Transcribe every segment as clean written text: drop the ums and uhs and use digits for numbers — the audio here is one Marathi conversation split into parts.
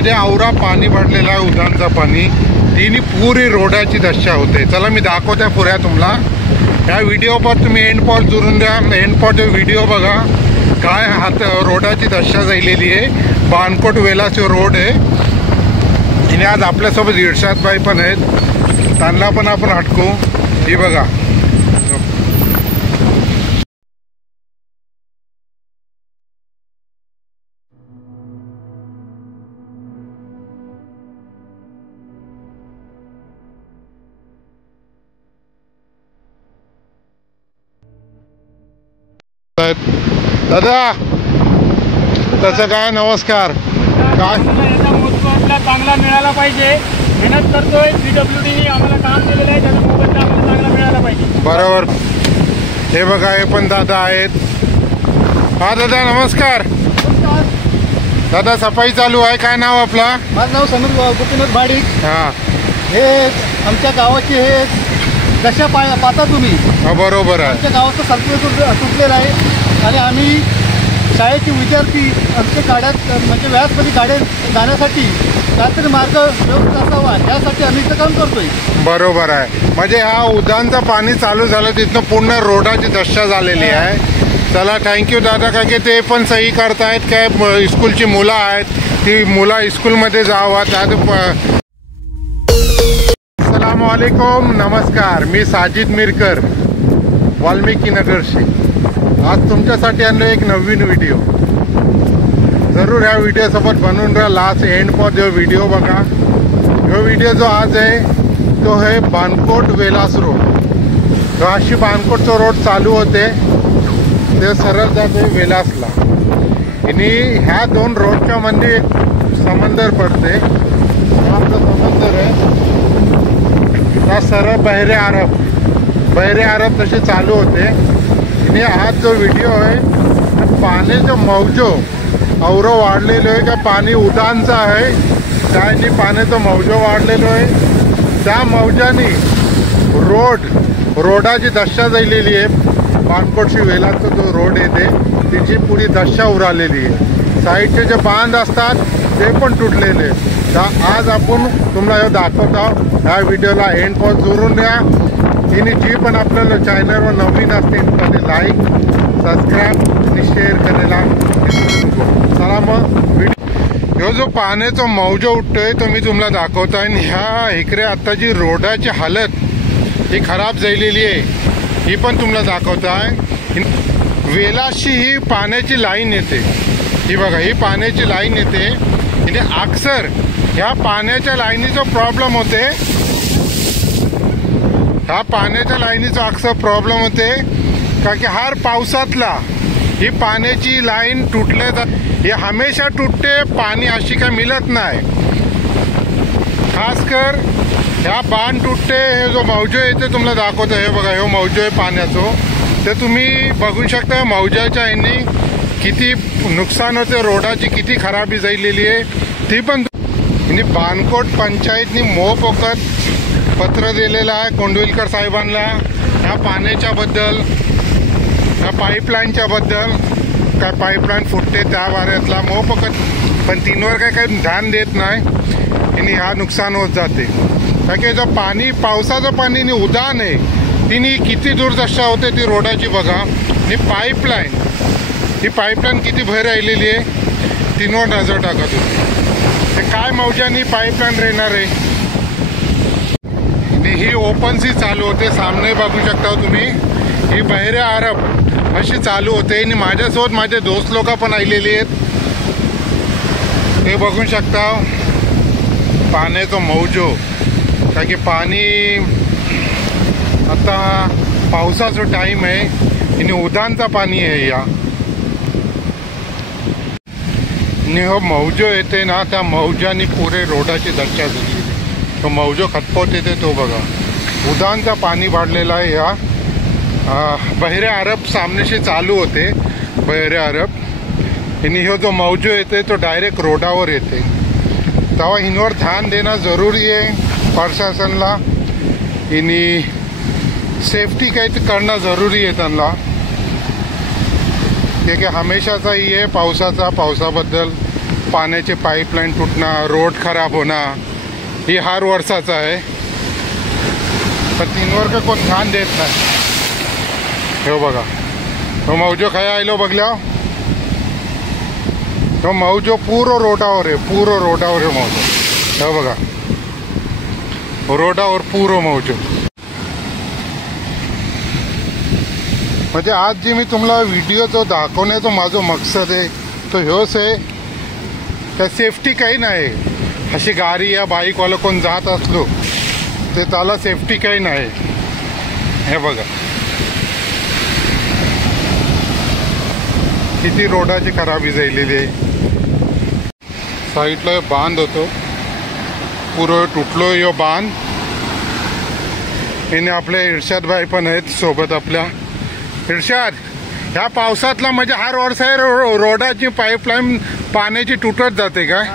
म्हणजे आवरा पाणी भरलेला आहे, उधाणचा पाणी. तिने पुरी रोडाची दशा होते. चला मी दाखवते पुऱ्या तुम्हाला. या व्हिडिओवर तुम्ही एंड पॉट जुळून द्या. एंड पॉट व्हिडिओ बघा काय हात रोडाची दशा झालेली आहे. बानकोट वेलाचे रोड आहे. आणि आज आपल्यासोबत इर्शाद भाई पण आहेत, त्यांना पण आपण हटकू. ही बघा दादा. तसं काय नमस्कार. काय मोजमापला चांगला मिळाला पाहिजे. मेहनत करतोय. PWDने आम्हाला काम दिलेलं आहे, त्याचा मोबदला आम्हाला चांगला मिळाला पाहिजे. बरोबर. हे बघा हे पण दादा आहेत. हा दादा नमस्कार. दादा सफाई चालू आहे. काय नाव आपला? माझं नाव समीर गोपीनाथ भाडिक. हा. हे आमच्या गावाची हे दशा पाहता तुम्ही. बरोबर आहे. आमच्या गावाचं संतुलन तुटलेलं आहे आणि आम्ही शाळेचे विद्यार्थी आमच्या गाड्यात म्हणजे व्यासमध्ये गाड्या जाण्यासाठी काहीतरी मार्ग व्यवस्था असावा यासाठी आम्ही इथं काम करतोय. बरोबर आहे. म्हणजे हा उधाणचं पाणी चालू झालं तिथनं पूर्ण रोडाची दशा झालेली आहे. चला थँक्यू दादा. काय की ते पण सही करतायत. काय स्कूलची मुलं आहेत, ती मुलं स्कूलमध्ये जावं. अस्सलामुअलैकुम. नमस्कार. मी साजिद मिरकर, वाल्मिकी नगरशी. आज तुमच्यासाठी आणलो एक नवीन व्हिडिओ. जरूर ह्या व्हिडिओसोबत बनवून राहा. लास्ट एंड पॉट जो व्हिडिओ बघा. जो व्हिडिओ जो आज आहे तो आहे बानकोट वेलास रोड. तो अशी बानकोटचा रोड चालू होते, ते सरळ जाते वेलासला. आणि ह्या दोन रोडच्या मध्ये समंदर पडते. हा आपला समंदर आहे. हा सरळ बहरे अरब तसे चालू होते. आणि आज जो व्हिडिओ आहे पाण्याचं मौजो औरं वाढलेलं आहे. का पाणी उधाणचं आहे त्याने पाण्याचं मौजो वाढलेलं आहे. त्या मौजाने रोडाची दशा झालेली आहे. बानकोटशी वेलाचा जो रोड येते तिची पुरी दशा उरालेली आहे. साईडचे जे बांध असतात ते पण तुटलेले. तर आज आपण तुम्हाला दाखवत आहोत. ह्या व्हिडिओला एंड पॉइंट जोडून द्या. आणि जी पण आपल्याला चॅनलवर नवीन असतील त्याने लाईक, सबस्क्राईब आणि शेअर करायला. चला मग ह्यो जो पाण्याचा मौजो उठतोय तो मी तुम्हाला दाखवतो आहे. ह्या इकडे आता जी रोडाची हालत ही खराब झालेली आहे ही पण तुम्हाला दाखवत आहे. वेलाशी ही पाण्याची लाईन येते. ही बघा ही पाण्याची लाईन येते. आणि अक्सर ह्या पाण्याच्या लाईनीचा प्रॉब्लेम होते. ह्या पाण्याच्या लाईनीचा अक्सर प्रॉब्लेम होते का की हर पावसातला ही पाण्याची लाईन तुटले. हे हमेशा तुटते. पाणी अशी काय मिळत नाही. खास कर ह्या बाण तुटते. हे जो मौजो येते तुम्हाला दाखवतो. हे बघा हे मौजो आहे पाण्याचं. ते तुम्ही बघू शकता मौजाच्या ह्यानी किती नुकसान होते. रोडाची किती खराबी झालेली आहे ती पण. आणि बानकोट पंचायतनी मोफोकत पत्र दिलेलं आहे कोंडविलकर साहेबांना ह्या पाण्याच्या बद्दल, ह्या पाईपलाईनच्या बद्दल. काय पाईपलाईन फुटते त्या बाऱ्यातला मोफोकत. पण तीनवर काही ध्यान देत नाही आणि हा नुकसान होत जाते. कारण की जो पाणी पावसाचं पाणी उधाण आहे तिने किती दुर्दशा होते ती रोडाची बघा. आणि ही पाईपलाईन किती भर राहिलेली आहे तीनवर नजर टाकत होती. ते काय मौजानी पाईपलाईन राहणार आहे. ही ओपन सी चालू होते. सामने बघू शकता तुम्ही. ही बहरे अरब अशी चालू होते. आणि माझ्यासोबत माझे दोस्त लोक पण आलेली आहेत. ते बघू शकता पाण्याचं मौजो. कारण की पाणी आता पावसाचं टाईम आहे आणि उधाणचं पाणी आहे. या आणि हो मौजो येते ना त्या मौजानी पुरे रोडाची दशा झाली. तो मौजो खतपत येते तो बघा. उधाणचं पाणी वाढलेलं आहे. या बहरे अरब सामनेशी चालू होते. बहरे अरब आणि हो जो मौजो येते तो डायरेक्ट रोडावर येते. तेव्हा हिंवर ध्यान देणं जरुरी आहे प्रशासनाला. आणि सेफ्टी काही करणं जरुरी आहे त्यांना. की हमेशाचा ही आहे पावसाबद्दल पाण्याची पाईपलाईन तुटणं, रोड खराब होणं ही हर वर्षाचं आहे. पण तीनवर का कोण ध्यान देत नाही. हे बघा तो मौजो काय आयलो बघल्या, तो मौजो पूर्ण रोडावर आहे, पूर्ण रोडावर आहे मौजो. हे बघा रोडावर पूर्ण मौजो. म्हणजे आज जी मी तुम्हाला व्हिडिओ जो दाखवण्याचा माझा मकसद आहे तो ह्योच आहे. त्या सेफ्टी काही नाही. अशी गाडी या बाईकवाला कोण जात असलो ते त्याला सेफ्टी काही नाही. हे बघा किती रोडाची खराबी झालेली आहे. साईडला बांध होतो, पुरो तुटलो यो बांध. याने आपले इर्शाद भाई पण आहेत सोबत आपल्या. इर्शाद, ह्या पावसातला म्हणजे हर वर्ष रोडाची पाईपलाईन पाण्याची तुटत जाते काय?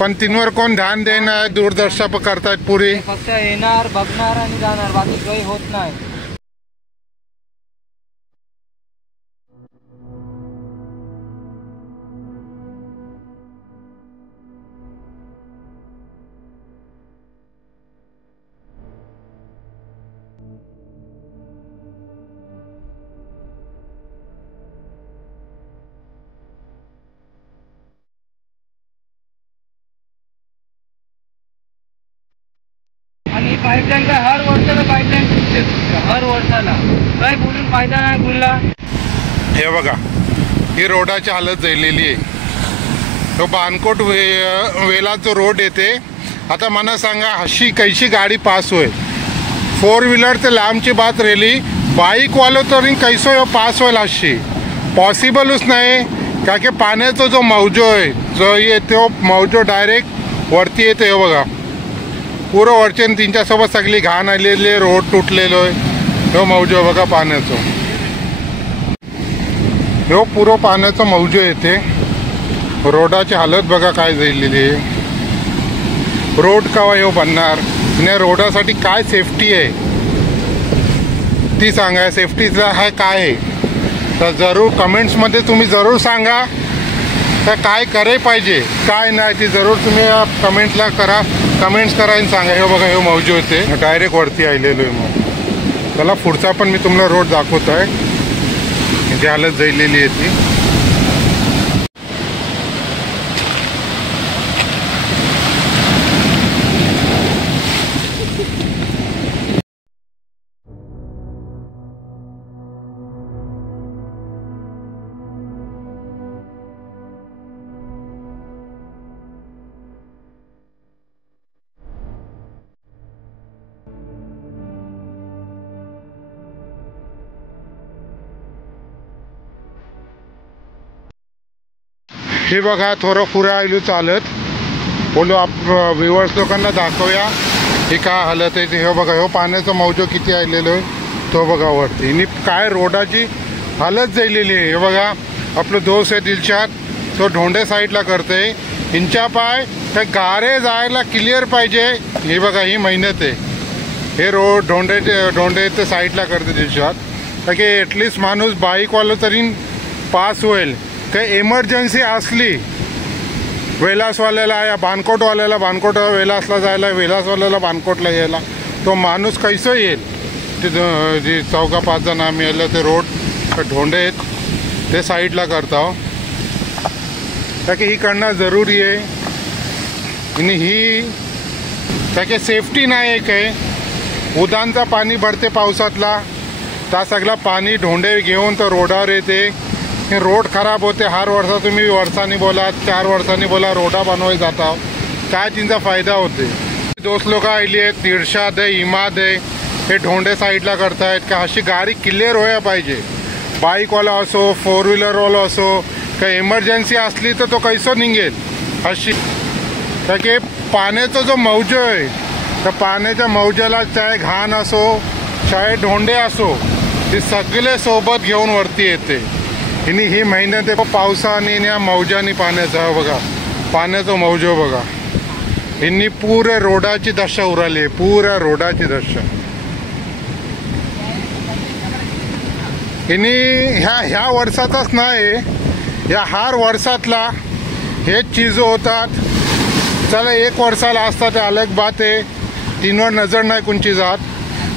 पण तीनवर कोण ध्यान देणार, दूरदर्शा करतायत पुरी. फक्त येणार बघणार आणि जाणार, बाकी काही होत नाही. आणि पाईपलाईन काय हर वर्षाला पाईपलाईन तुटते, हर वर्षाला. काय बोलून फायदा नाही बोलला. हे बघा ही रोडाची हालत झालेली आहे. तो बानकोट वेला जो रोड येते. आता मला सांगा अशी कैशी गाडी पास होय. 4 व्हीलर ते लांबची बात राहिली, बाईकवालो तरी कैसो पास होईल अशी पॉसिबलच नाही. का की पाण्याचा जो मौजो आहे जो येतो मौजो डायरेक्ट वरती येतो. हे बघा पुरं वरचे त्यांच्यासोबत सगळी घाण आलेली, रोड तुटलेलो आहे. तो मौजो बघा पाण्याचं, ह्यो पुरो पाण्याचा मौजो येते. रोडाची हालत बघा काय झालेली आहे. रोड केव्हा ह्यो बनणार आणि रोडासाठी काय सेफ्टी आहे ती सांगा. सेफ्टीचा हा काय आहे तर जरूर कमेंट्समध्ये तुम्ही जरूर सांगा. तर काय करे पाहिजे काय नाही ती जरूर तुम्ही कमेंटला करा, कमेंट्स करा आणि सांगा. हे बघा हे मौजो होते डायरेक्ट वरती आलेलो आहे. मग त्याला पुढचा पण मी तुम्हाला रोड दाखवतो आहे जी हालत झालेली आहे ती. हे बघा थोडं पुढे आलो चालत बोलो आप व्ह्युअर्स लोकांना दाखवूया ही काय हालत आहे. हे बघा हो पाण्याचा मौजो किती आलेलो आहे तो बघा वरती. आणि काय रोडाची हालत झालेली आहे. हे बघा आपलं दोस्त आहे दिलशाद तो ढोंडे साईडला करते. इंच्या पाय त्या गारे जायला क्लिअर पाहिजे. हे बघा ही मेहनत आहे. हे रोड ढोंडे ते साईडला करते दिलशाद का की ॲटलिस्ट माणूस बाईकवाला तरी पास होईल. काही एमर्जन्सी असली वेलासवाल्याला या बानकोटवाल्याला बानकोट वेलासला जायला, वेलासवाल्याला बानकोटला यायला तो माणूस कैसं येईल. ते जे 4-5 जण आम्ही यायला ते रोड ढोंडे आहेत ते साईडला करतो का की ही करणं जरुरी आहे. आणि ही का की सेफ्टी नाही आहे काही. उदानचा पाणी भरते पावसातला त्या सगळा पाणी ढोंडे घेऊन तर रोडावर येते. हे रोड खराब होते. हर वर्षा तुम्ही वर्षांनी बोला 4 वर्षांनी बोला रोडा बनवाय जाता काय त्यांचा फायदा होते. दोस्त लोक आली आहेत इर्शाद आहे इमाद आहे हे ढोंडे साईडला करतायत का अशी गाडी क्लिअर व्हायला पाहिजे. बाईकवाला असो 4 व्हीलरवाला असो काही एमर्जन्सी असली तर तो कैसं निघेल अशी. का की पाण्याचा जो मौजो आहे तर पाण्याच्या मौजाला चाहे घाण असो चाहे ढोंडे असो ती सगळे सोबत घेऊन वरती येते. आणि ही मेहनत आहे पावसाने या मौजाने पाण्याचा. बघा पाण्याचा मौजो बघा. यांनी पूर्ण रोडाची दशा उराली आहे, पूर्ण रोडाची दशा. हिनी ह्या वर्षाचाच नाही, या हर वर्षातला हेच चीज होतात. चला 1 वर्षाला असतात ते अलग बात आहे, तीनवर नजर नाही कोणची जात,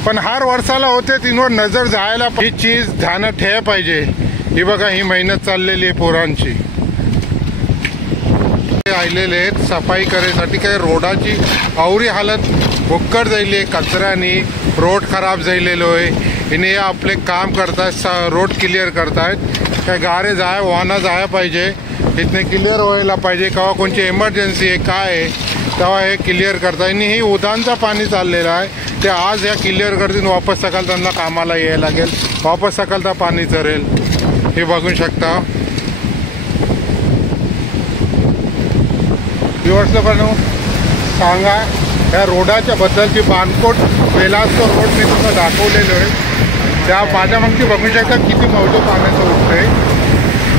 पण हर वर्षाला होते तीनवर नजर जायला ही चीज ध्यानात ठेवायला पाहिजे. ही बघा ही मेहनत चाललेली आहे पोरांची. आलेले आहेत सफाई करायसाठी. काय रोडाची आवरी हालत भुक्कड जायली आहे, कचऱ्यानी रोड खराब झालेलो आहे. हिने आपले काम करतायत, रोड क्लिअर करतायत. काय गारे जाय वाहनं जायला पाहिजे, इथने क्लिअर व्हायला पाहिजे. केव्हा कोणची इमर्जन्सी आहे काय आहे तेव्हा हे क्लिअर करता. आणि ही उधानचं पाणी चाललेलं आहे, ते आज ह्या क्लिअर करतील. वापस सकाळ त्यांना कामाला यायला लागेल, वापस सकाळचा पाणी चरेल. हे बघू शकता. व्ह्युअर्स लोकांनो सांगा या रोडाच्या बद्दलची. बाणकोट वेलासकर रोड मी तुम्हाला दाखवलेलो आहे, त्या माझ्या मागची बघू शकता किती मौजो पाण्याचं उठतंय.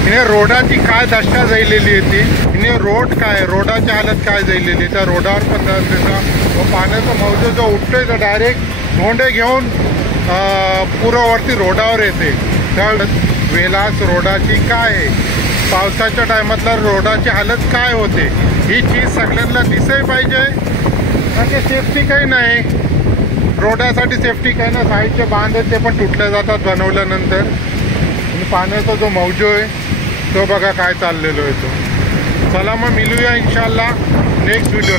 हिने रोडाची काय दशा झालेली आहे ती. हिने रोड काय रोडाची हालत काय झालेली, त्या रोडावर पण त्याचा पाण्याचं मौजो जो उठतोय तर डायरेक्ट धोंडे घेऊन पुरावरती रोडावर येते. त्या वेलास रोडाची काय आहे, पावसाच्या टायमातला रोडाची हालत काय होते, ही चीज सगळ्यांना दिसायला पाहिजे. कारण सेफ्टी काही नाही, रोडासाठी सेफ्टी काही ना. साईडचे बांध आहेत ते पण तुटले जातात बनवल्यानंतर. आणि पाण्याचा जो मौजो आहे तो बघा काय चाललेलो आहे तो. चला मग मिळूया इंशाल्लाह नेक्स्ट व्हिडिओ.